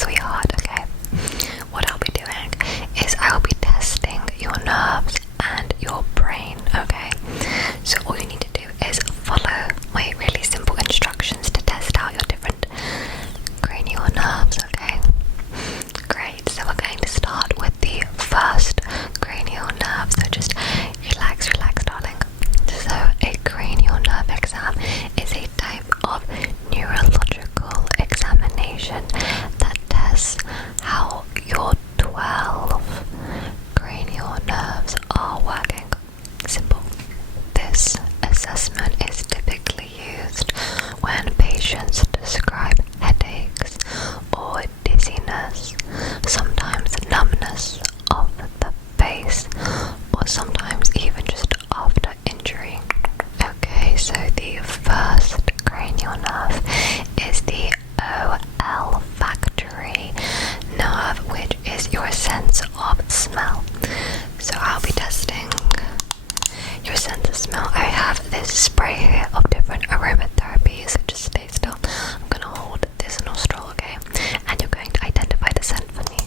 sweetheart, okay? What I'll be doing is I'll be testing your nerves and your brain, okay? So all you need to do is follow my really simple instructions to test out your different cranial nerves, okay? Great, so we're going to start with the first cranial nerve, so just relax, darling. So a cranial nerve exam is a type of neurological examination that tests how your 12 cranial nerves are working. Simple. This assessment is typically used when patients describe headaches or dizziness, sometimes numbness of the face, or sometimes even just after injury. Okay, so the first cranial nerve is the olfactory nerve, which is your sense of smell. So I'll be testing your sense of smell. I have this spray here of different aromatherapies, so just stay still. I'm going to hold this nostril, okay? And you're going to identify the scent for me.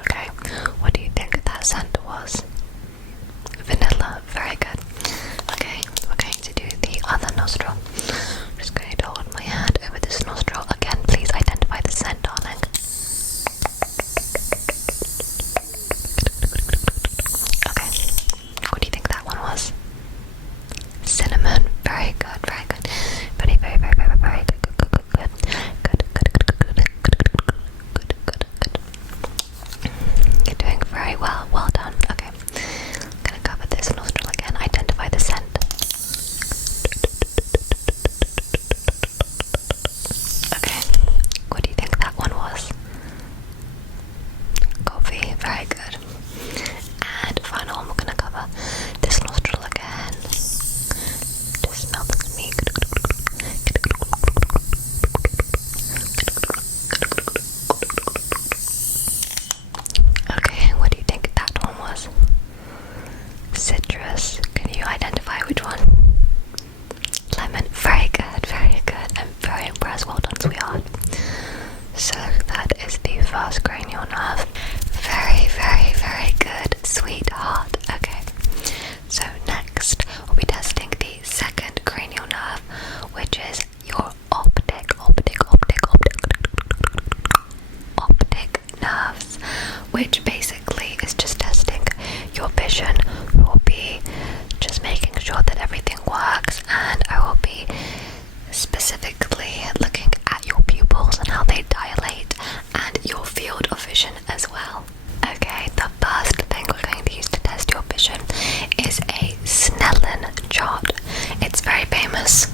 Okay, what do you think that scent was? Vanilla, very good. Okay, we're going to do the other nostril. I'm just going to hold my hand over this nostril again. Please identify the scent, darling. Okay, what do you think that one was? Cinnamon, very good, very good. Very good. You're doing very well, well done. Okay, I'm gonna cover this nostril again, identify the scent. Okay, what do you think that one was? Coffee, very good. And final one, we're gonna cover this nostril again. Just smell this me. Okay, what do you think that one was? Citrus. Can you identify which one? Lemon. Very good, very good. I'm very impressed. Well done, sweetheart. So that is the first cranial nerve. Very good, sweetheart. Okay. So next we'll be testing the second cranial nerve, which is your optic nerves, which basically is just testing your vision. We'll be just making sure that everything works, and I will be specifically looking at your pupils and how they dilate and your field of vision as well. Okay, the first thing we're going to use to test your vision is a Snellen chart. It's very famous.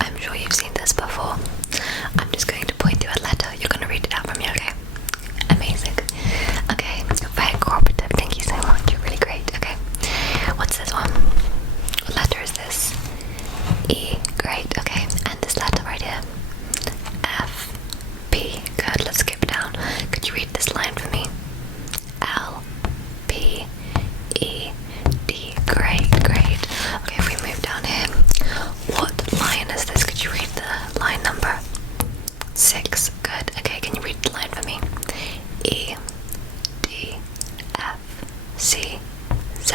I'm sure you've seen this before. I'm just going to point to a letter. You're going to read it out for me, okay? Amazing. Okay, you're very cooperative. Thank you so much. You're really great. Okay, what's this one? What letter is this? E. Great. Okay, and this letter right here. F. P. Good. Let's skip down. Could you read this line for me? L. P. E. D. Great. Okay, if we move down here, what line is this? Could you read the line number? 6. Good. Okay, can you read the line for me? E. D. F. C. Z.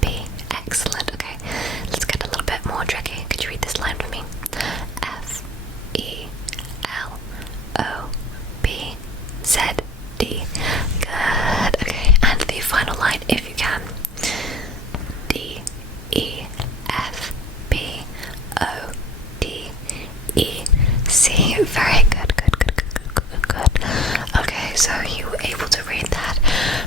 P. Excellent. Okay, let's get a little bit more tricky. Could you read this line for me? F. E. L. O. P. Z. D. Good. Okay, and the final line, if you can. D. E. F. B. O. D. E. C. Very good. Okay, so you were able to read that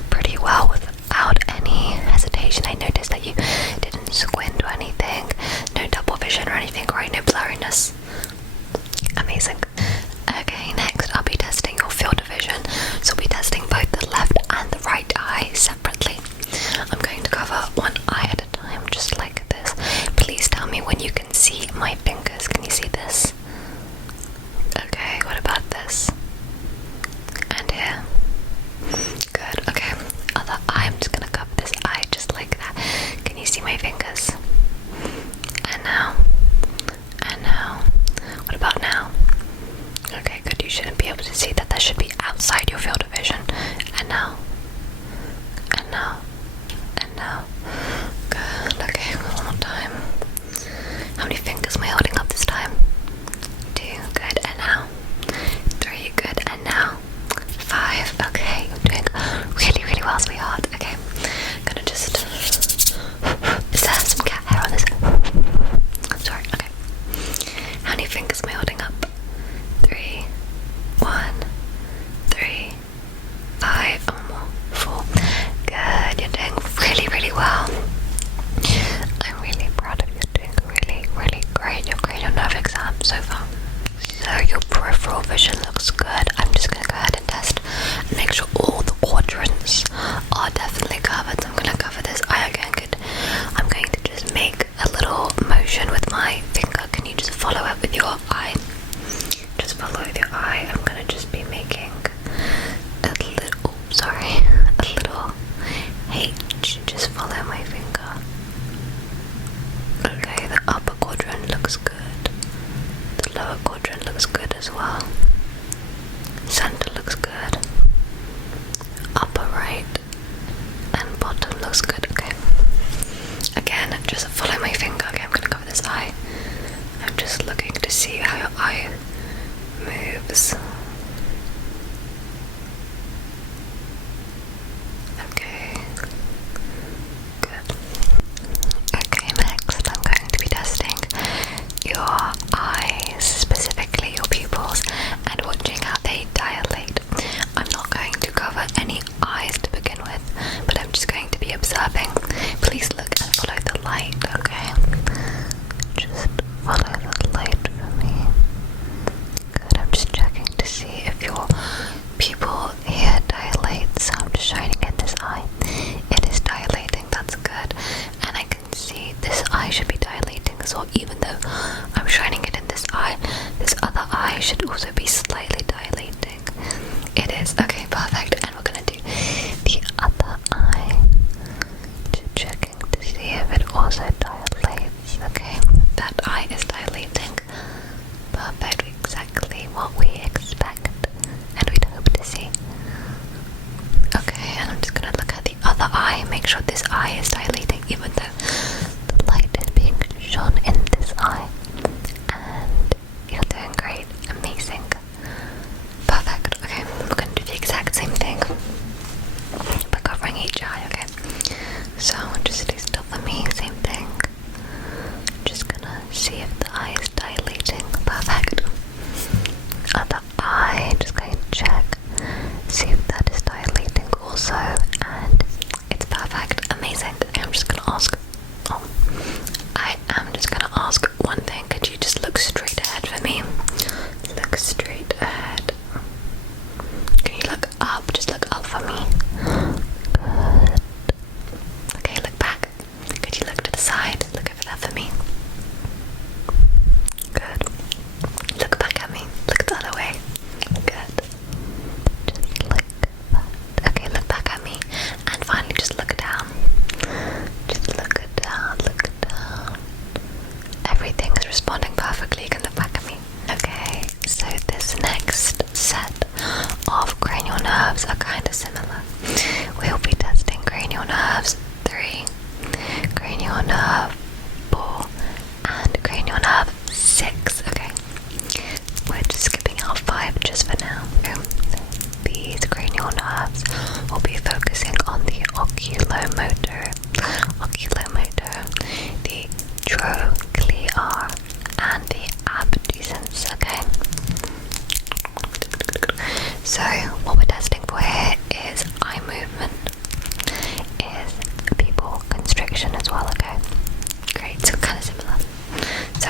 pretty well without any hesitation. I noticed that you didn't squint or anything, no double vision or anything, right? No blurriness. Amazing. Okay, next I'll be testing your field of vision. So I'll be testing both the left and the right eye separately. I'm going to cover one eye at a time, just like this. Please tell me when you can see my fingers. Can you see this? Okay, what about this? And here. Good, okay. Other eye, I'm just gonna cover this eye just like that. Can you see my fingers? And now. so far? So your peripheral vision looks good. I'm just going to go ahead and test and make sure all the quadrants are definitely covered. So I'm going to cover this eye again. Good. I'm going to just make a little motion with my finger. Can you just follow it with your eye? Just follow with your eye. I'm going to just be making a little, a little H. Just follow my finger. Okay, the upper quadrant looks good. The lower quadrant looks good as well. Center looks good. Upper right and bottom looks good. Okay. Again, just follow my finger. Okay, I'm gonna cover this eye. I'm just looking to see how your eye moves. Okay. Good. Okay, next I'm going to be testing your eyes, specifically your pupils, and watching how they dilate. I'm not going to cover any eyes to begin with, but I'm just going to be observing. Please look and follow the light, okay? Just follow the light for me. Good, I'm just checking to see if your pupil here dilates. I'm just shining in this eye. It is dilating, that's good. And I can see this eye should be dilating as well, even though I'm shining it in this eye. This other eye should also be slightly dilating. It is. Okay, perfect. And we're gonna do the other eye. Just checking to see if it also dilates. Okay, that eye is dilating. Perfect, exactly what we expect and we'd hope to see. Okay, and I'm just gonna look at the other eye, make sure this eye is dilating, even though the light is being shone in this eye. And you're doing great, amazing, perfect. Okay, we're gonna do the exact same thing, but covering each eye. Okay, so just stay still for me. Same thing. Just gonna see if the eye is dilating. Perfect. Other eye, just going to check, see if that is dilating also, and it's perfect, amazing. Okay, I'm just gonna ask, I am just gonna ask one thing. Could you just look straight ahead for me? Look straight ahead. Can you look up? Just look up for me. Good. Okay, look back. Could you look to the side? Look over there for me. Good. Look back at me. Look the other way. Good. Just look that. Okay, look back at me. And finally just look down. Just look down, look down. Everything is responding perfectly. You can look back at me. Okay, so this next set of cranial nerves are kind of similar. We'll be testing cranial nerves 3, cranial nerve 4, and cranial nerve 6. Okay, we're just skipping out 5 just for now. These cranial nerves will be focusing on the oculomotor, the trochlear, and the abducens. Okay, so what we're testing for here is eye movement, is pupil constriction as well. Okay, great, so kind of similar. So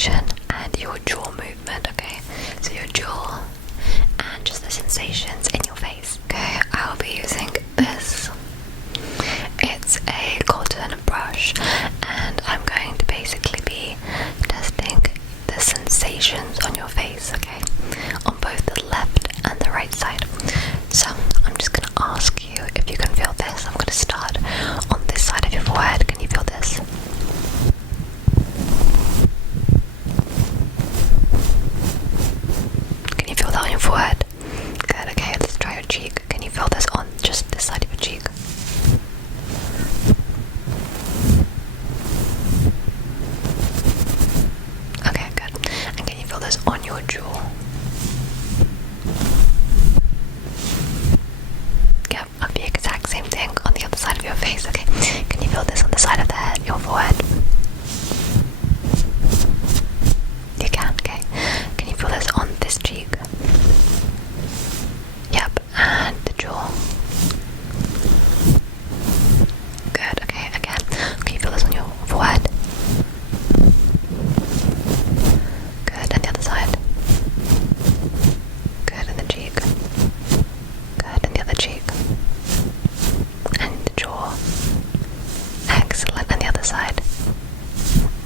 sensation and your jaw movement, okay? So your jaw and just the sensations in your face. Okay, I'll be using this. It's a cotton brush and I'm going to basically be testing the sensations on your face, okay? On both the left and the right side. So I'm just going to ask you if you can feel this. I'm going to start on this side of your forehead. Can you feel this? Can you feel that on your forehead? Good, okay, let's try your cheek. Can you feel this on just this side of your cheek? Okay, good. And can you feel this on your jaw? Yep, on the exact same thing on the other side of your face, okay? Can you feel this on the side of the head, your forehead? You can, okay. Can you feel this on this cheek? Yep, and the jaw. Good, okay, again. Can you feel this on your forehead? Good, and the other side. Good, and the cheek. Good, and the other cheek. And the jaw. Excellent, and the other side.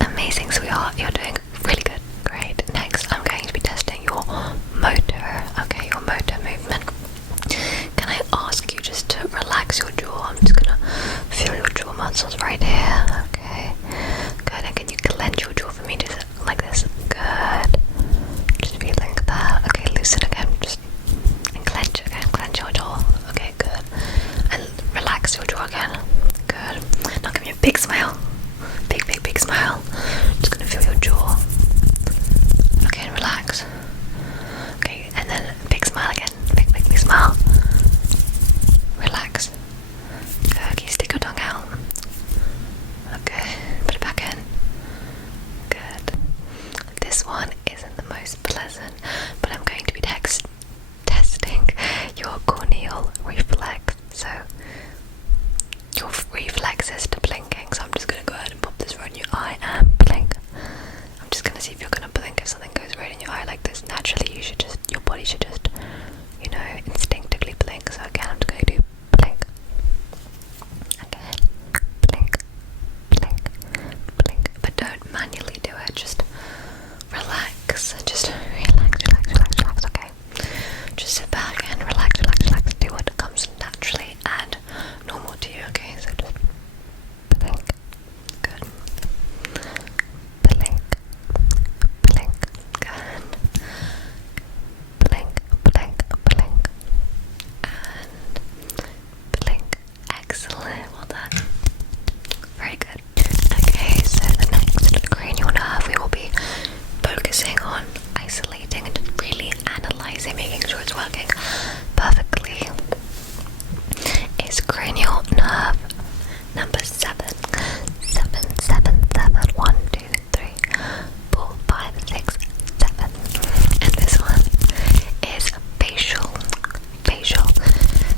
Amazing, sweetheart, you're doing really good. Great. Next, I'm going to be testing your motor. Okay, your motor movement. Can I ask you just to relax your jaw? I'm just gonna feel your jaw muscles right here. Okay. Good. And can you clench your jaw for me? Just like this. Good. Just feeling that. Okay, loosen again. Just and clench again. Clench your jaw. Okay, good. And relax your jaw again. Good. Now give me a big smile. Big smile. Just gonna feel your jaw. Okay, and relax. Okay, and then big smile again. Big smile. Relax. Good. Can you stick your tongue out? Okay, put it back in. Good. This one isn't the most pleasant, but I'm going to be testing your corneal reflex. So your reflexes to blinking. So I'm just gonna go ahead and pop this right in your eye and blink. I'm just gonna see if you're gonna blink if something goes right in your eye like this. Naturally, your body should just, instinctively blink. So again, I'm just going to do blink. Again, blink, blink. But don't manually do it. Just relax. Just relax. Okay. Just sit back and relax. Do what comes naturally and normal to you. Okay. So just blink. Good. Blink. Good. Blink. And blink. Excellent. Well done. Very good. Okay, so the next cranial nerve we will be focusing on isolating and just really analysing, making sure it's working perfectly, is cranial nerve number 7. 1, 2, 3, 4, 5, 6, 7. And this one is facial.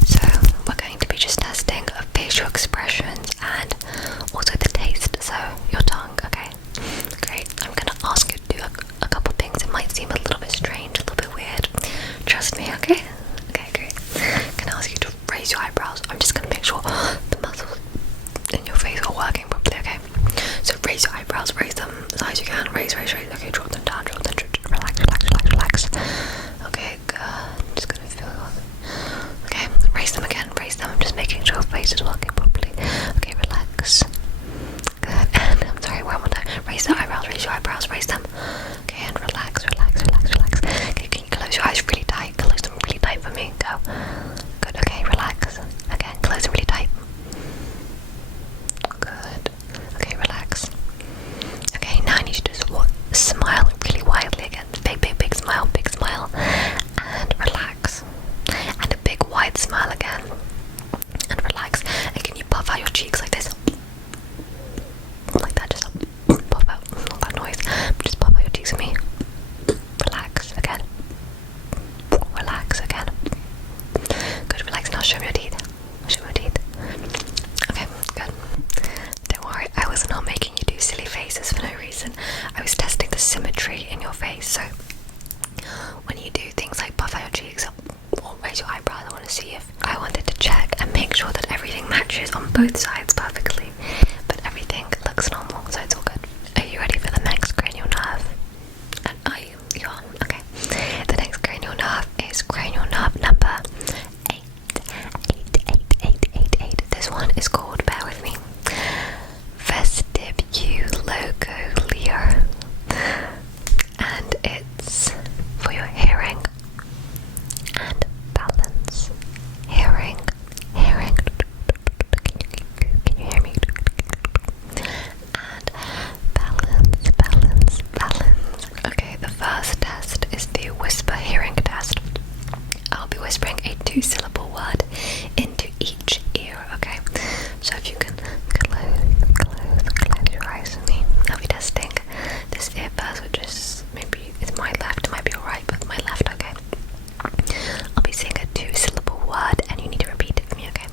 So we're going to be just testing facial expressions and also the taste. So your tongue, okay? Great. I'm gonna ask you to do a couple things. It might seem a little bit strange, a little bit weird. Trust me, okay? Okay, great. Can I ask you to raise your eyebrows? I'm just gonna make sure the muscles in your face are working properly, okay? So raise your eyebrows, raise them as high as you can. Raise. Okay, drop them down, relax. Okay, good. I'm just gonna feel. Okay, raise them again, I'm just making sure your face is working properly. Okay, relax. Good. And I'm sorry, one more time. Raise your eyebrows, raise them. Okay, and relax. Okay, can you close your eyes really tight? Close them really tight for me. Go. Good, okay, relax. Again, close them really tight. Good. Okay, relax. Okay, now I need you to just smile really widely again. Big smile. And relax. And a big wide smile again. And relax. And can you puff out your cheeks like this? Like that, just puff out. Not that noise. Just puff out your cheeks. so when you do things like puff out your cheeks or raise your eyebrows, I wanted to check and make sure that everything matches on both sides perfectly, but everything looks normal, so it's all good. Are you ready for the next cranial nerve? And are you? You are? Okay. The next cranial nerve is cranial nerve number 8. This one is called, bear with me, vestibulocochlear, and it's for your hearing and balance. Hearing. Can you hear me? And balance. Okay, the first test is the whisper hearing test. I'll be whispering a 2-syllable word into each ear, okay? So if you can close your eyes with me. I'll be testing this ear first, which is maybe it's my left, it might be alright, but my left, okay? I'll be saying a 2-syllable word and you need to repeat it for me, okay?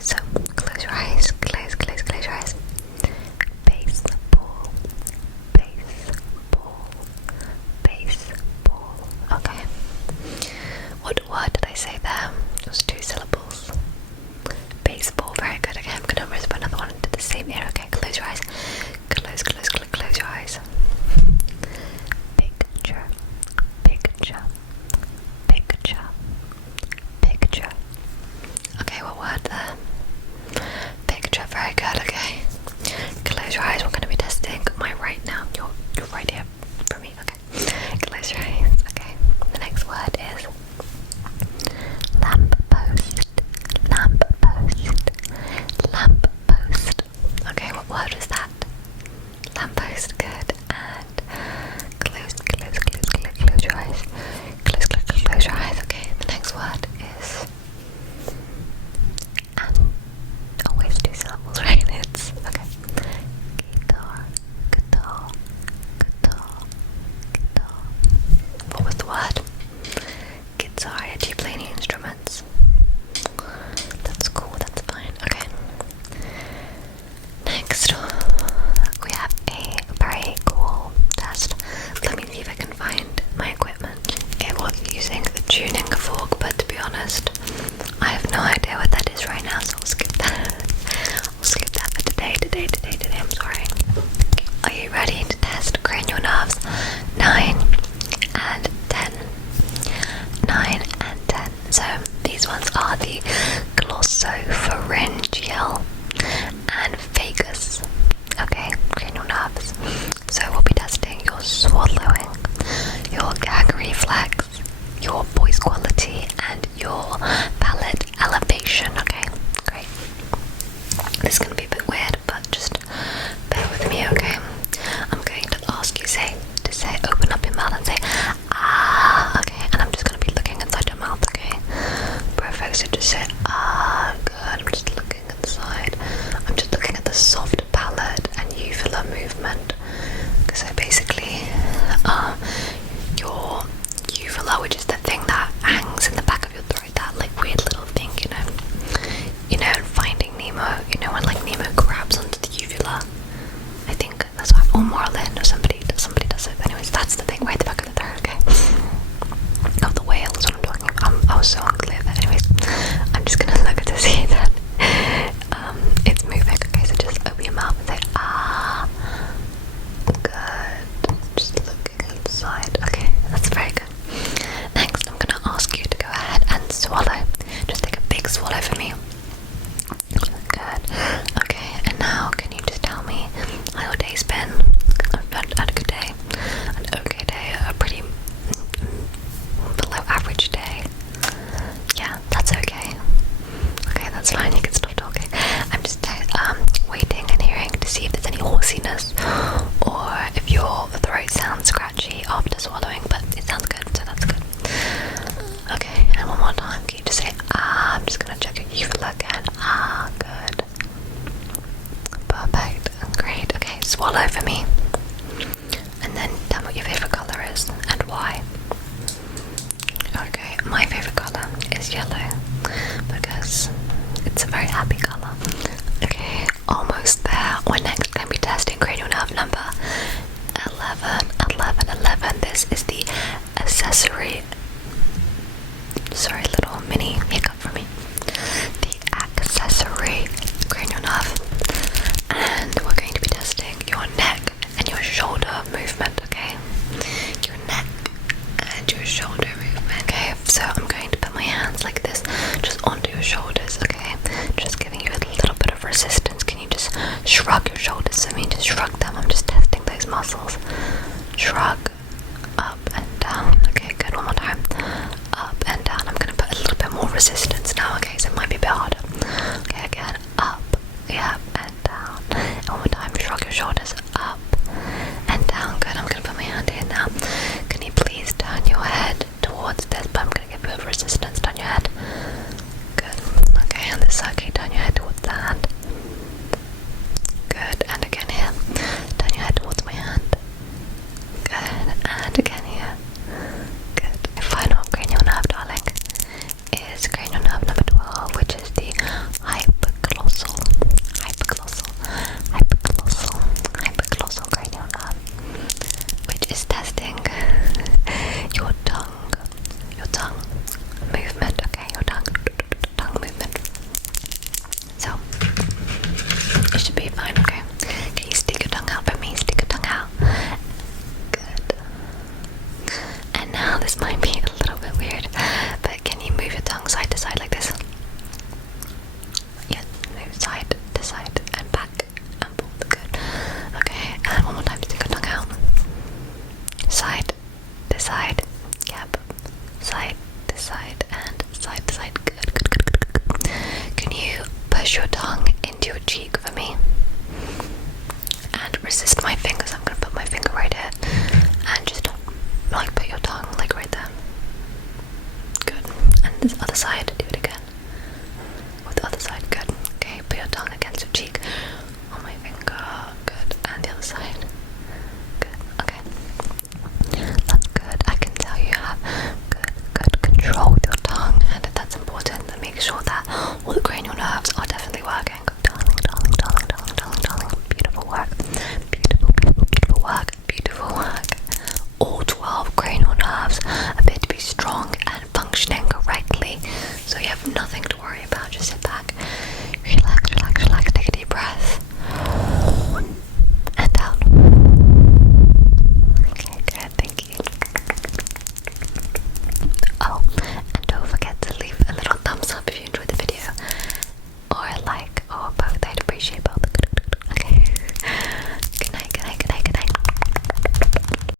So close your eyes, close your eyes. Baseball. Okay. What word did I say there? It was 2 syllables. Baseball, very good. Okay, I'm gonna whisper another one into the same ear. Okay, close your eyes. Close your eyes. Picture. Okay, what word there? Picture, very good. Okay. Close your eyes. We're gonna be testing my right now. You're right here for me. Okay. Close your eyes. Okay. The next word is lamppost. Okay, what word was that? Lamppost, good. And close your eyes. Close your eyes. Okay, the next word is always 2 syllables, right? It's okay. Guitar. What was the word? Guitar. Do you play any instruments? That's cool, that's fine. Okay. Next, we have a very cool test. Let me see if I can find my equipment. It was using the tuning fork, but to be honest, I have no idea what that is right now, so we'll skip that. We'll skip that for today. I'm sorry. Are you ready to test cranial nerves 9 and 10? 9 and 10. So these ones are the glossopharyngeal and vagus. Okay, cranial nerves. So we'll be testing your swallowing, your gag reflex, your voice quality, and your palate elevation. Okay, great. This is going to be a bit weird, but just bear with me, okay? I'm going to ask you to say open up your mouth and say ah, okay? And I'm just going to be looking inside your mouth, okay? Perfect, so just say ah, good. I'm just looking inside. I'm just looking at the soft palate and uvula movement. So basically, your uvula, which is the thing that hangs in the back of your throat, that like weird little thing, you know, Finding Nemo, you know when like Nemo grabs onto the uvula. I think that's what, or Marlin, or somebody does it. But anyways, that's the thing right at the back of the throat, okay? Not the whale is what I'm talking about. I was so unclear there. Anyways, I'm just gonna look to see that it's moving. Okay, so just open your mouth and say ah. Good. Just looking inside. Okay, that's very good. Next, I'm gonna ask you to go ahead and swallow. Just take a big swallow for me. Good. Okay, and now can you just tell me how your day's been? I've had a good day, an okay day, a pretty below average day. Yeah, that's okay. Okay, that's fine. You can stop talking. I'm just waiting and hearing to see if there's any horsiness or if your throat sounds scratchy after swallowing, but it sounds good, so that's good. Okay, and one more time. Can you just say ah? I'm just gonna check your uvula again. Ah, good. Perfect. Great. Okay, swallow for me. And then tell me what your favourite colour is and why. Okay, my favourite colour is yellow because it's a very happy colour. Okay, almost there. We're next going to be testing cranial nerve number 11. This And again here. Good. Final cranial nerve, darling, is cranial nerve number 12, which is the hypoglossal cranial nerve, which is testing your tongue movement. Okay, your tongue movement. So it should be fine. Okay, can you stick your tongue out for me? Stick your tongue out. Good. And now this might be a little bit weird, but can you move your tongue side to side like this? Yeah, move side to side and back and forth. Good. Okay, and one more time, stick your tongue out. Side to side. Yep. Side to side and side to side. Good. Can you push your tongue into your cheek for me? And resist my fingers. I'm gonna put my finger right here and just like put your tongue like right there. Good. And this other side.